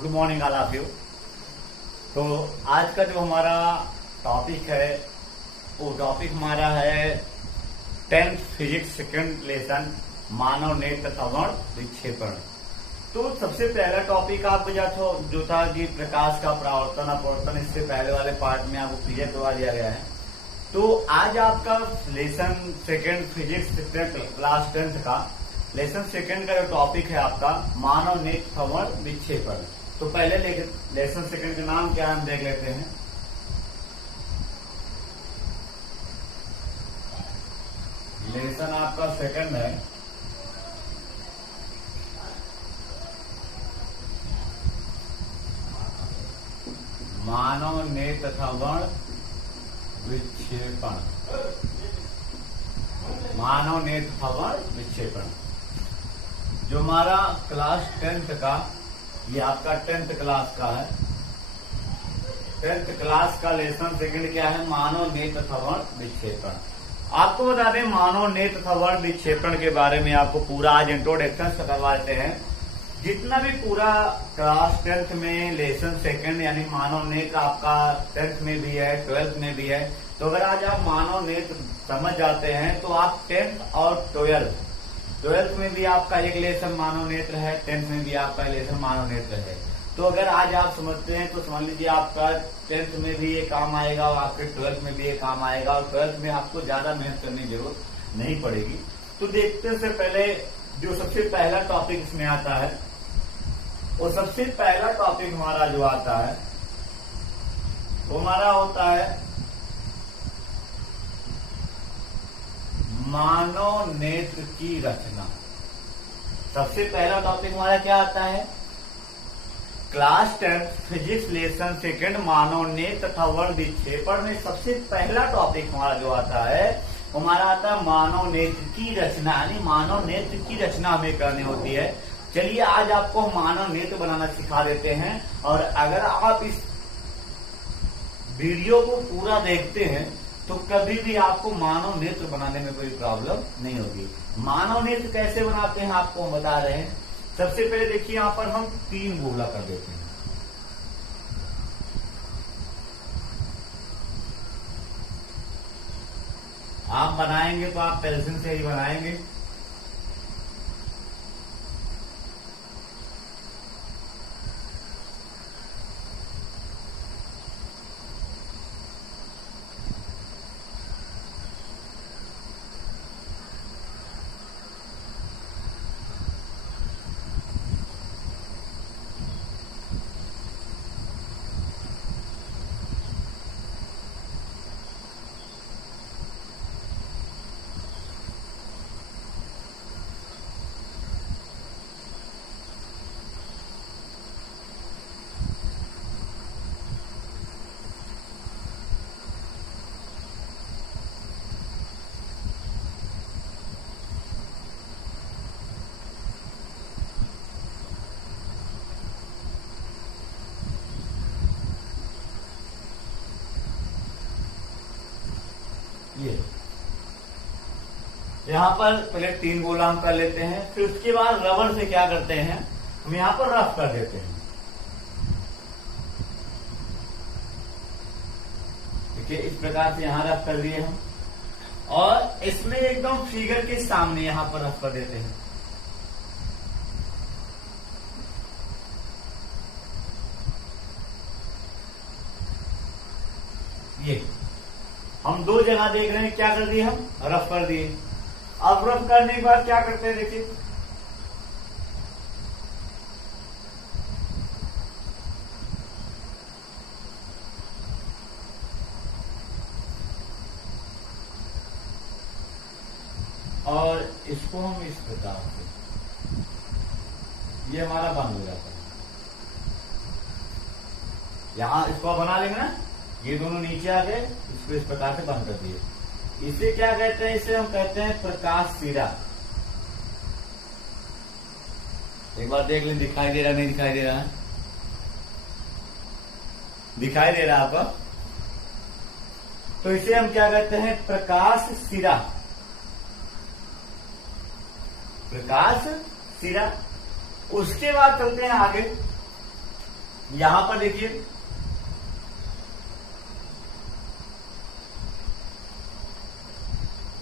Good morning all of you. तो आज का जो हमारा टॉपिक है वो टॉपिक हमारा है 10th फिजिक्स सेकंड लेसन मानव नेत्र तथा वर्ण विक्षेपण। तो सबसे पहला टॉपिक आपको जो था कि प्रकाश का परावर्तन अपवर्तन, इससे पहले वाले पार्ट में आपको क्लियर करवा दिया गया है। तो आज आपका lesson second physics class 10th का लेसन सेकंड का जो टॉपिक है आपका मानव नेत्र तथा वर्ण विक्षेपण। तो पहले लेसन सेकंड का नाम क्या है हम देख लेते हैं। लेसन आपका सेकंड है मानव नेत्र तथा वर्ण विक्षेपण। मानव नेत्र तथा वर्ण विक्षेपण जो हमारा क्लास 10th का, ये आपका 10th क्लास का है। 10th क्लास का लेसन सेकंड क्या है? मानव नेत्र तथा वर्ण विक्षेपण। आपको बता दें मानव नेत्र तथा वर्ण विक्षेपण के बारे में आपको पूरा आज इंट्रोडक्शन करवा देते हैं। जितना भी पूरा क्लास 10th में लेसन सेकंड यानी मानव नेत्र आपका 10th में भी है, 12th में भी है। तो अगर आज आप मानव नेत्र समझ जाते हैं तो आप 10th और 12th में भी आपका एक लेसन मानव नेत्र है, 10th में भी आपका लेसन मानव नेत्र है। तो अगर आज आप समझते हैं तो समझ लीजिए आपका 10th में भी ये काम आएगा और आपके 12th में भी ये काम आएगा, और 12th में आपको ज्यादा मेहनत करने की जरूरत नहीं पड़ेगी। तो देखते से पहले जो सबसे पहला टॉपिक इसमें आता है, वो सबसे पहला टॉपिक हमारा जो आता है वो हमारा होता है मानव नेत्र की रचना। सबसे पहला टॉपिक हमारा क्या आता है? Class 10th physics lesson second मानव नेत्र तथा वर्ण विक्षेपण में सबसे पहला टॉपिक हमारा जो आता है वो हमारा आता है मानव नेत्र की रचना, यानी मानव नेत्र की रचना हमें करनी होती है। चलिए आज आपको मानव नेत्र बनाना सिखा देते हैं, और अगर आप इस वीडियो को पूरा देखते हैं तो कभी भी आपको मानव नेत्र बनाने में कोई प्रॉब्लम नहीं होगी। मानव नेत्र कैसे बनाते हैं आपको हम बता रहे हैं। सबसे पहले देखिए यहां पर हम 3 गोला कर देते हैं। आप बनाएंगे तो आप पेंसिल से ही बनाएंगे। ये यहाँ पर पहले 3 गोला हम कर लेते हैं, फिर उसके बाद रबर से क्या करते हैं, हम यहाँ पर रफ कर देते हैं। देखिए इस प्रकार से यहाँ रफ कर दिए हम, और इसमें एकदम फिगर के सामने यहाँ पर रफ कर देते हैं। ये हम 2 जगह देख रहे हैं, क्या कर दिए हम? रफ कर दिए। अब रफ करने के बाद क्या करते हैं, देखिए और इसको हम इस प्रकार से, ये हमारा बंद हो जाता है। यहां इसको बना लेंगे ना, ये दोनों नीचे आ गए, इसको इस प्रकार से बंद कर दिए। इसे क्या कहते हैं? इसे हम कहते हैं प्रकाश सिरा। एक बार देख लें, दिखाई दे रहा नहीं दिखाई दे रहा है? दिखाई दे रहा है आपको? तो इसे हम क्या कहते हैं? प्रकाश सिरा। प्रकाश सिरा। उसके बाद चलते हैं आगे। यहां पर देखिए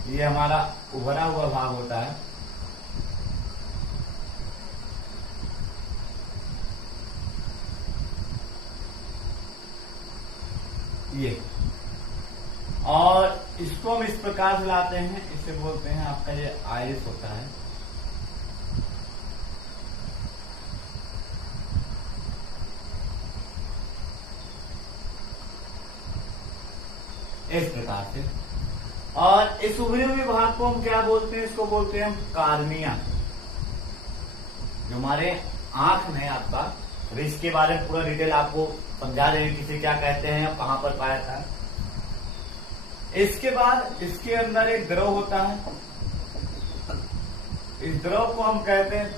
ये हमारा उभरा हुआ भाग होता है, ये, और इसको हम इस प्रकार से लाते हैं, इसे बोलते हैं आपका ये आइरिस होता है। इस प्रकार से, और इस उभरे हुए भाग को हम क्या बोलते हैं, इसको बोलते हैं हम कार्निया। जो हमारे आंख में आपका, तो इसके बारे में पूरा डिटेल आपको समझा रहे हैं किसे क्या कहते हैं, कहां पर पाया था। इसके बाद इसके अंदर एक द्रव होता है, इस द्रव को हम कहते हैं,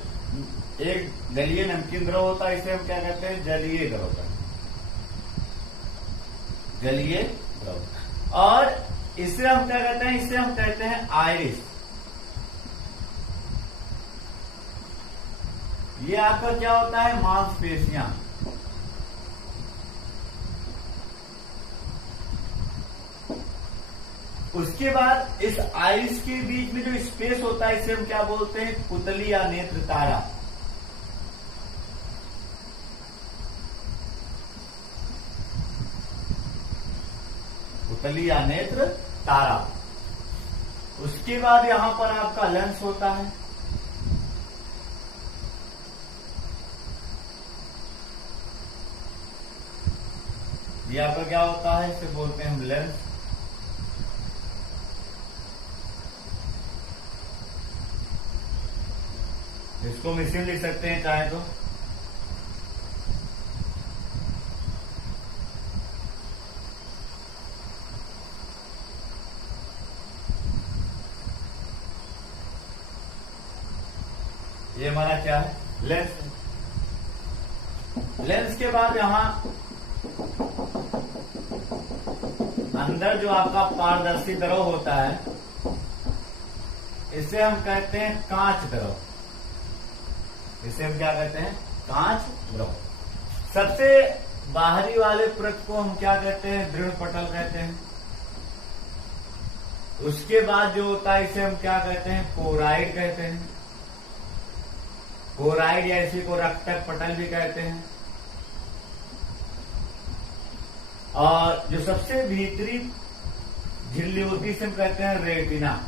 एक जलीय नमकीन द्रव होता है, इसे हम क्या कहते हैं, जलीय द्रव, जलीय द्रव। और इसे हम क्या कहते हैं, इसे हम कहते हैं आइरिस। ये आपका क्या होता है, मांसपेशियां। उसके बाद इस आइरिस के बीच में जो स्पेस होता है, इसे हम क्या बोलते हैं, पुतली या नेत्र तारा। पुतली या नेत्र तारा। उसके बाद यहां पर आपका लेंस होता है, ये आपका क्या होता है, इसे बोलते हैं हम लेंस। इसको मिसिंग लिख सकते हैं चाहे तो, ये हमारा क्या है, लेंस। लेंस के बाद यहां अंदर जो आपका पारदर्शी द्रव होता है, इसे हम कहते हैं कांच द्रव। इसे हम क्या कहते हैं, कांच द्रव। सबसे बाहरी वाले परत को हम क्या कहते हैं, दृढ़ पटल कहते हैं। उसके बाद जो होता है, इसे हम क्या कहते हैं, कोराइड कहते हैं। कोराइड या इसी को रक्तक पटल भी कहते हैं। और जो सबसे भीतरी झिल्ली होती है, इसे हम कहते हैं रेटिना।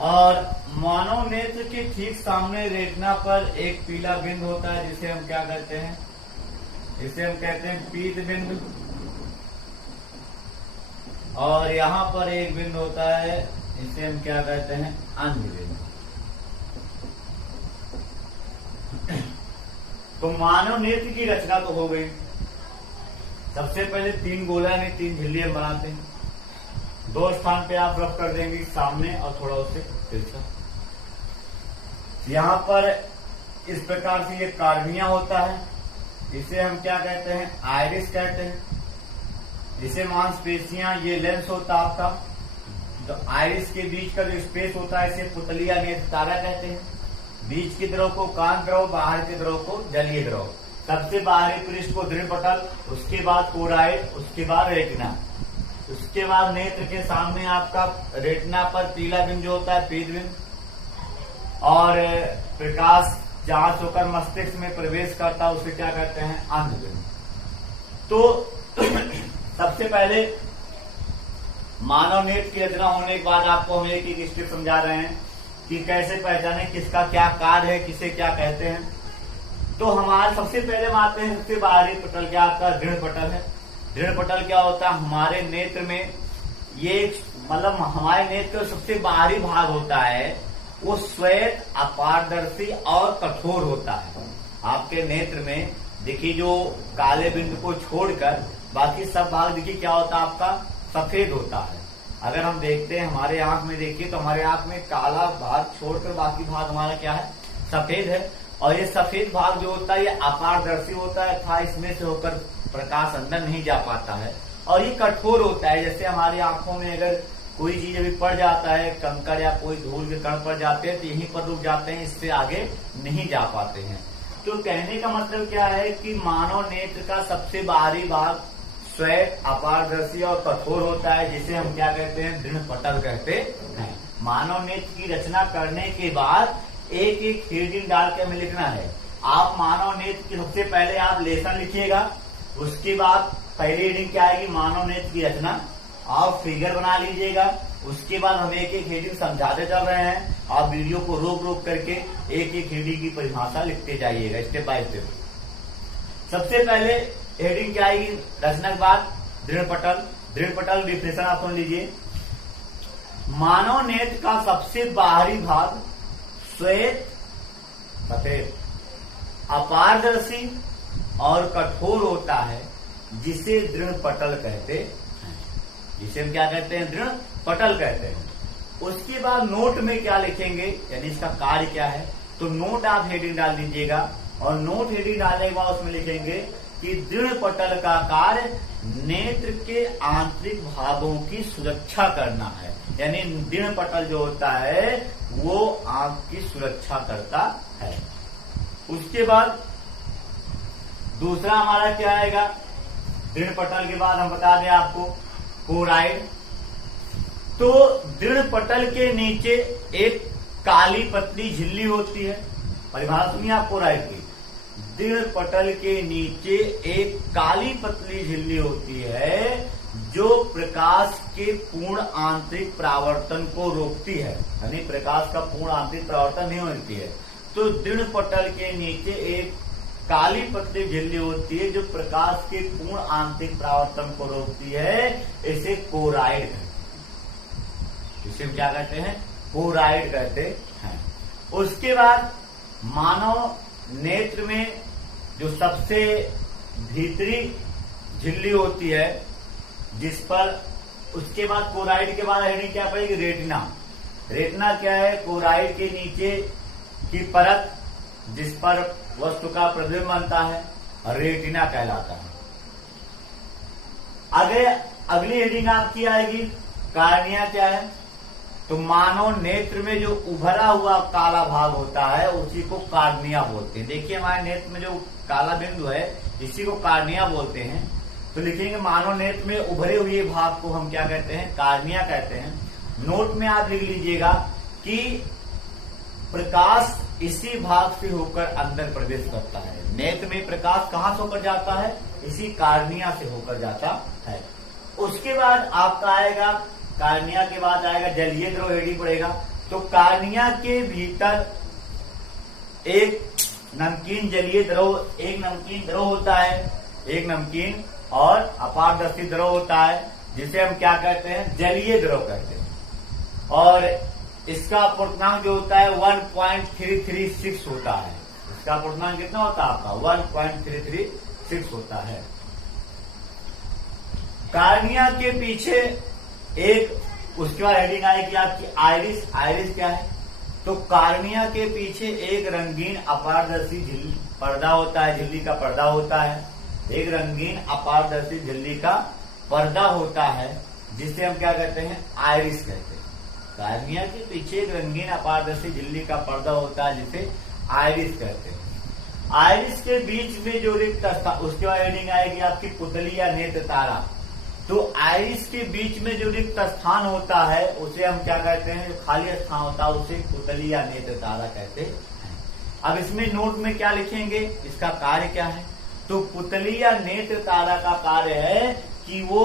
और मानव नेत्र के ठीक सामने रेटिना पर एक पीला बिंदु होता है, जिसे हम क्या कहते हैं, इसे हम कहते हैं पीत बिंदु। और यहां पर एक बिंदु होता है, इसे हम क्या कहते हैं, अंध बिंदु। तो मानव नेत्र की रचना तो हो गई। सबसे पहले 3 गोला ने 3 झिल्ली हम बनाते हैं। 2 स्थान पे आप रफ कर देंगे, सामने और थोड़ा उससे तिरछा। यहां पर इस प्रकार से ये कार्निया होता है, इसे हम क्या कहते हैं, आइरिस कहते हैं। इसे मांसपेशियां, ये लेंस होता है आपका। तो आइरिस के बीच का जो स्पेस होता है, इसे पुतली या नेत्र तारा कहते हैं। बीच के द्रव को कांच द्रव, बाहर के द्रव को जलीय द्रव। सबसे बाहरी पृष्ठ को दृढ़ पटल, उसके बाद कोराइड, उसके बाद रेटिना। उसके बाद नेत्र के सामने आपका रेटिना पर पीला बिंदु होता है, पीत बिंदु। और प्रकाश जहां से होकर मस्तिष्क में प्रवेश करता है, उसे क्या कहते हैं, अंध बिंदु। तो सबसे पहले मानव नेत्र की रचना होने के बाद आपको हम एक एक स्टेप समझा रहे हैं कि कैसे पहचाने किसका क्या कार्य है, किसे क्या कहते हैं। तो हमारे सबसे पहले हम आते हैं, सबसे बाहरी पटल क्या आपका दृढ़ पटल है। दृढ़ पटल क्या होता है, हमारे नेत्र में ये मतलब हमारे नेत्र का सबसे बाहरी भाग होता है, वो श्वेत, अपारदर्शी और कठोर होता है। आपके नेत्र में देखिए, जो काले बिंदु को छोड़कर बाकी सब भाग देखिए क्या होता है, आपका सफेद होता है। अगर हम देखते हैं हमारे आंख में, देखिए तो हमारे आंख में काला भाग छोड़कर बाकी भाग हमारा क्या है, सफेद है। और ये सफेद भाग जो होता है, ये अपारदर्शी होता है, था इसमें से होकर प्रकाश अंदर नहीं जा पाता है। और ये कठोर होता है, जैसे हमारी आंखों में अगर कोई चीज अभी पड़ जाता है, कंकड़ या कोई धूल के कण पड़ जाते हैं, तो यहीं पर रुक जाते हैं, इससे आगे नहीं जा पाते हैं। तो कहने का मतलब क्या है कि मानव नेत्र का सबसे बाहरी भाग श्वेत, अपारदर्शी और कठोर होता है, जिसे हम क्या कहते हैं, दृढ़ पटल कहते हैं। मानव नेत्र की रचना करने के बाद एक एक हेडिंग डाल के हमें लिखना है। आप मानव नेत्र की सबसे पहले आप लेसन लिखिएगा, उसके बाद पहली हेडिंग क्या आएगी, मानव नेत्र की रचना, आप फिगर बना लीजिएगा। उसके बाद हम एक एक हेडिंग समझाते चल रहे हैं, आप वीडियो को रोक रोक करके एक एक हेडिंग की परिभाषा लिखते जाइएगा स्टेप बाय स्टेप। सबसे पहले हेडिंग क्या आएगी, रचना के बाद दृढ़ पटल। दृढ़ पटल डिफिनेशन आप सुन लीजिए। मानव नेत्र का सबसे बाहरी भाग श्वेत, सफेद, अपारदर्शी और कठोर होता है, जिसे दृढ़ पटल कहते हैं। जिसे हम क्या कहते हैं, दृढ़ पटल कहते हैं। उसके बाद नोट में क्या लिखेंगे, यानी इसका कार्य क्या है, तो नोट आप हेडिंग डाल दीजिएगा और नोट हेडिंग डालने के बाद उसमें लिखेंगे कि दृढ़ पटल का कार्य नेत्र के आंतरिक भागों की सुरक्षा करना है। यानी दृढ़ पटल जो होता है वो आंख की सुरक्षा करता है। उसके बाद दूसरा हमारा क्या आएगा, दृढ़ पटल के बाद हम बता दें आपको कोराइड। तो दृढ़ पटल के नीचे एक काली पतली झिल्ली होती है। परिभाषा सुनिए आप कोराइड की। दृढ़ पटल के नीचे एक काली पतली झिल्ली होती है जो प्रकाश के पूर्ण आंतरिक परावर्तन को रोकती है। यानी प्रकाश का पूर्ण आंतरिक परावर्तन नहीं होती है। तो दृढ़ पटल के नीचे एक काली पतली झिल्ली होती है जो प्रकाश के पूर्ण आंतरिक परावर्तन को रोकती है। इसे कोराइड कहते हैं। इसे क्या कहते हैं, कोराइड कहते हैं। उसके बाद मानव नेत्र में जो सबसे भीतरी झिल्ली होती है, जिस पर उसके बाद कोराइड के बाद हेडिंग क्या पड़ेगी, रेटिना। रेटिना क्या है, कोराइड के नीचे की परत जिस पर वस्तु का प्रतिबिंब बनता है, रेटिना कहलाता है। आगे अगली हेडिंग आपकी आएगी कार्निया। क्या है, तो मानव नेत्र में जो उभरा हुआ काला भाग होता है उसी को कार्निया बोलते हैं। देखिए हमारे नेत्र में जो काला बिंदु है इसी को कार्निया बोलते हैं। तो लिखेंगे मानव नेत्र में उभरे हुए भाग को हम क्या कहते हैं, कार्निया कहते हैं। नोट में आप लिख लीजिएगा कि प्रकाश इसी भाग से होकर अंदर प्रवेश करता है। नेत्र में प्रकाश कहां से होकर जाता है, इसी कार्निया से होकर जाता है। उसके बाद आपका आएगा, कार्निया के बाद आएगा जलीय द्रव हेडिंग पड़ेगा। तो कार्निया के भीतर एक नमकीन जलीय द्रव, एक नमकीन द्रव होता है, एक नमकीन और अपारदर्शी द्रव होता है, जिसे हम क्या कहते हैं, जलीय द्रव कहते हैं। और इसका अपूर्णांक जो होता है 1.336 होता है। इसका अपूर्णांक कितना होता है आपका, 1.336 होता है। कार्निया के पीछे एक, उसके बाद हेडिंग आएगी आपकी आइरिस। आइरिस क्या है, तो कार्निया के पीछे एक रंगीन अपारदर्शी झिल्ली पर्दा होता है, झिल्ली का पर्दा होता है। एक रंगीन अपारदर्शी झिल्ली का पर्दा होता है, जिसे हम क्या कहते हैं, आइरिस कहते हैं। कार्निया के पीछे एक रंगीन अपारदर्शी झिल्ली का पर्दा होता है, जिसे आइरिस कहते हैं। आइरिस के बीच में जो रिक्त स्थान, उसके बाद हेडिंग आएगी आपकी पुतली या नेत्र तारा। तो आइरिस के बीच में जो रिक्त स्थान होता है उसे हम क्या कहते हैं, जो खाली स्थान होता है उसे पुतली या नेत्र तारा कहते हैं। अब इसमें नोट में क्या लिखेंगे, इसका कार्य क्या है, तो पुतली या नेत्र तारा का कार्य है कि वो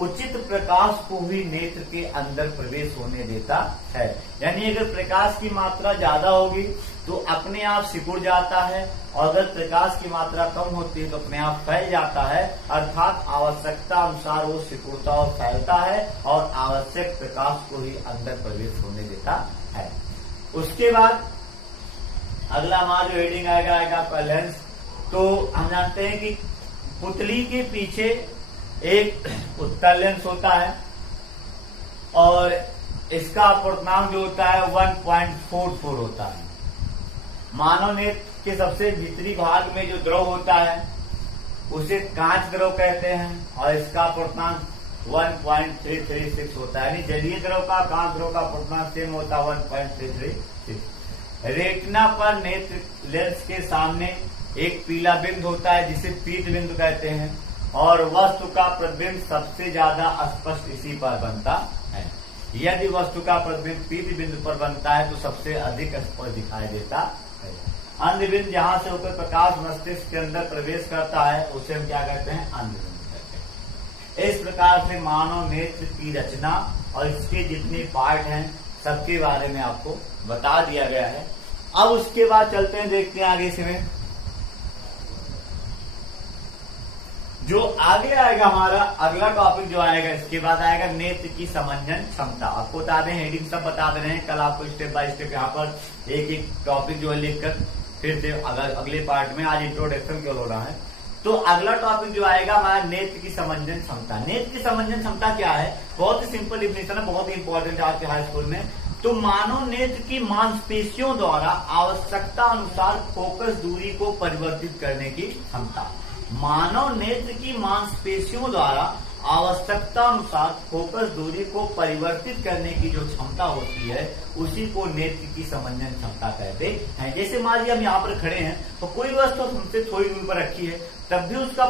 उचित प्रकाश को भी नेत्र के अंदर प्रवेश होने देता है। यानी अगर प्रकाश की मात्रा ज्यादा होगी तो अपने आप सिकुड़ जाता है, और अगर प्रकाश की मात्रा कम होती है तो अपने आप फैल जाता है। अर्थात आवश्यकता अनुसार वो सिकुड़ता और फैलता है और आवश्यक प्रकाश को ही अंदर प्रवेश होने देता है। उसके बाद अगला हमारा जो हेडिंग आएगा आपका लेंस। तो हम जानते हैं कि पुतली के पीछे एक उत्तल लेंस होता है और इसका अपूर्णांक जो होता है 1.44 होता है। मानव नेत्र के सबसे भीतरी भाग में जो द्रव होता है उसे कांच द्रव कहते हैं और इसका अपूर्णांक 1.336 होता है। यानी जलीय द्रव का कांच द्रव का अपूर्णांक सेम होता है 1.336। रेटिना पर नेत्र लेंस के सामने एक पीला बिंदु होता है जिसे पीत बिंदु कहते हैं और वस्तु का प्रतिबिंब सबसे ज्यादा स्पष्ट इसी पर बनता है। यदि वस्तु का प्रतिबिंब पीत बिंदु पर बनता है तो सबसे अधिक स्पष्ट दिखाई देता है। अंध बिंदु जहां से होकर प्रकाश मस्तिष्क के अंदर प्रवेश करता है उसे हम क्या कहते हैं? अंध बिंदु कहते हैं। इस प्रकार से मानव नेत्र की रचना और इसके जितने पार्ट हैं सबके बारे में आपको बता दिया गया है। अब उसके बाद चलते हैं, देखते हैं आगे इसमें जो आगे आएगा हमारा अगला टॉपिक जो आएगा, इसके बाद आएगा नेत्र की समंजन क्षमता। आपको बता दें, हेडिंग सब बता दे रहे हैं, कल आपको स्टेप बाय स्टेप यहाँ पर एक एक टॉपिक जो है लिखकर फिर से अगर अगले पार्ट में, आज इंट्रोडक्शन क्यों हो रहा है। तो अगला टॉपिक जो आएगा हमारा नेत्र की समंजन क्षमता। नेत्र की समंजन क्षमता क्या है? बहुत ही सिंपल डिफिनेशन है, बहुत ही इंपॉर्टेंट है आपके हाई स्कूल में। तो मानव नेत्र की मांसपेशियों द्वारा आवश्यकता अनुसार फोकस दूरी को परिवर्तित करने की क्षमता। मानव नेत्र की मांसपेशियों द्वारा आवश्यकता अनुसार फोकस दूरी को परिवर्तित करने की जो क्षमता होती है उसी को नेत्र की समंजन क्षमता कहते हैं। जैसे मान लीजिए हम यहाँ पर खड़े हैं तो कोई वस्तु हमसे थोड़ी दूर पर रखी है, तब भी उसका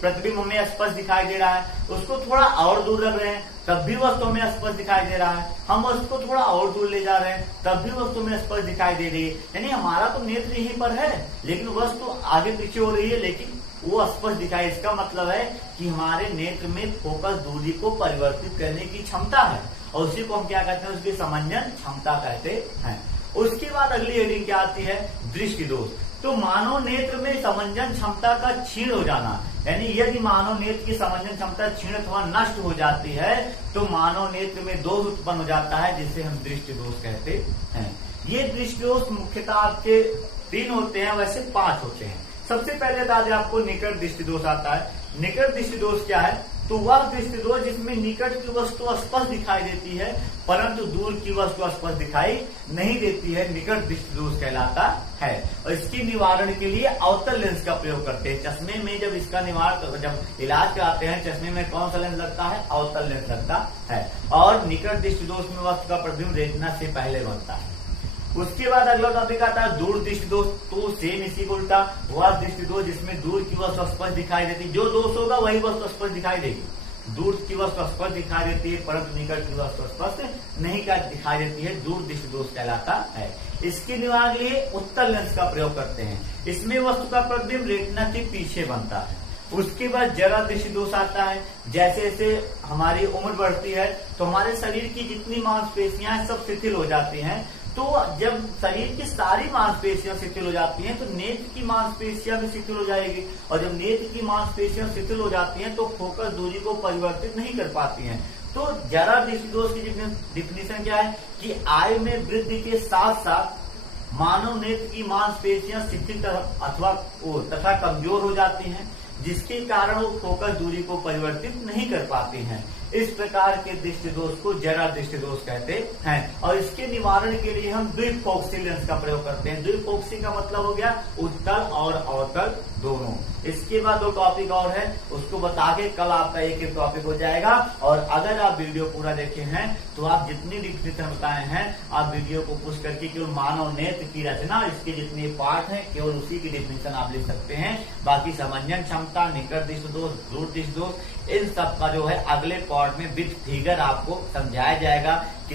प्रतिबिंब हमें स्पष्ट दिखाई दे रहा है। उसको थोड़ा और दूर रख रहे हैं तब भी वस्तु हमें स्पष्ट दिखाई दे रहा है। हम उसको थोड़ा और दूर ले जा रहे हैं तब भी वस्तु हमें स्पष्ट दिखाई दे रही है। यानी हमारा तो नेत्र यहीं पर है लेकिन वस्तु आगे पीछे हो रही है लेकिन वो स्पष्ट दिखाई। इसका मतलब है कि हमारे नेत्र में फोकस दूरी को परिवर्तित करने की क्षमता है और उसी को हम क्या कहते हैं? उसकी समंजन क्षमता कहते हैं। उसके बाद अगली हेडिंग क्या आती है? दृष्टि दोष। तो मानव नेत्र में समंजन क्षमता का क्षीण हो जाना, यानी यदि मानव नेत्र की समंजन क्षमता क्षीण अथवा नष्ट हो जाती है तो मानव नेत्र में दोष उत्पन्न हो जाता है जिसे हम दृष्टि दोष कहते हैं। ये दृष्टि दोष मुख्यतः आपके 3 होते हैं, वैसे 5 होते हैं। सबसे पहले बता दें आपको निकट दृष्टि दोष आता है। निकट दृष्टि दोष क्या है? तो वह दृष्टि दोष जिसमें निकट की वस्तु स्पष्ट दिखाई देती है परंतु दूर की वस्तु स्पष्ट दिखाई नहीं देती है, निकट दृष्टि दोष कहलाता है। और इसके निवारण के लिए अवतल लेंस का प्रयोग करते हैं। चश्मे में जब इसका निवारण, जब इलाज कराते हैं चश्मे में कौन सा लेंस लगता है? अवतल लेंस लगता है। और निकट दृष्टि दोष में वस्तु का प्रतिबिंब रेटिना से पहले बनता है। उसके बाद अगला टॉपिक आता है दूर दृष्टि दोष। तो सेम इसी को उल्टा, वह दृष्टि दोष जिसमें दूर की वस्तु स्पष्ट दिखाई देती, जो दोष होगा वही वस्तु स्पष्ट दिखाई देगी। दूर की वस्तु स्पष्ट दिखाई देती है परंतु निकट की वस्तु स्पष्ट नहीं दिखाई देती है, दूर दृष्टि दोष कहलाता है। इसके निवारण के लिए उत्तल लेंस का प्रयोग करते हैं। इसमें वस्तु का प्रतिबिंब रेटिना के पीछे बनता है। उसके बाद जरा दृष्टि दोष आता है। जैसे जैसे हमारी उम्र बढ़ती है तो हमारे शरीर की जितनी मांसपेशियां सब शिथिल हो जाती हैं। तो जब शरीर की सारी मांसपेशियां शिथिल हो जाती हैं तो नेत्र की मांसपेशियां भी शिथिल हो जाएगी और जब नेत्र की मांसपेशियां शिथिल हो जाती हैं तो फोकस दूरी को परिवर्तित नहीं कर पाती हैं। तो जरा दृष्टि दोष की डिफिनेशन क्या है? कि आयु में वृद्धि के साथ साथ मानव नेत्र की मांसपेशियां शिथिल अथवा तथा कमजोर हो जाती हैं जिसके कारण वो फोकस दूरी को परिवर्तित नहीं कर पाती हैं। इस प्रकार के दृष्टि दोष को जरा दृष्टि दोष कहते हैं और इसके निवारण के लिए हम द्विफोक्सी लेंस का प्रयोग करते हैं। द्विफोक्सी का मतलब हो गया उत्तल और अवतल दोनों। इसके बाद 2 टॉपिक और है, उसको बता के कल आपका एक टॉपिक हो जाएगा। और अगर आप वीडियो पूरा देखे हैं तो आप जितनी डिफिनेशन बताए हैं आप वीडियो को पुश करके केवल मानव नेत्र की रचना, इसके जितने पार्ट हैं केवल उसी की डिफिनेशन आप लिख सकते हैं। बाकी समंजन क्षमता, निकट दृष्टि दोष, दूर दृष्टि दोष, इन सब का जो है अगले पार्ट में विथ फिगर आपको समझाया जाएगा कि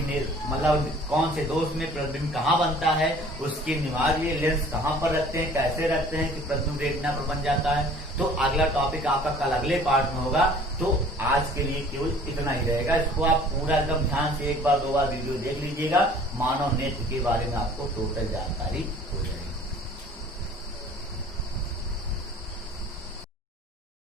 मतलब कौन से दोष में प्रतिबिंब कहाँ बनता है, उसके निवारण के लिए लेंस कहाँ पर रखते हैं, कैसे रखते हैं कि प्रतिबिंब रेटिना पर बन जाता है। तो अगला टॉपिक आपका कल अगले पार्ट में होगा। तो आज के लिए केवल इतना ही रहेगा। इसको आप पूरा एकदम ध्यान से 1 बार 2 बार वीडियो देख लीजिएगा। मानव नेत्र के बारे में आपको टोटल जानकारी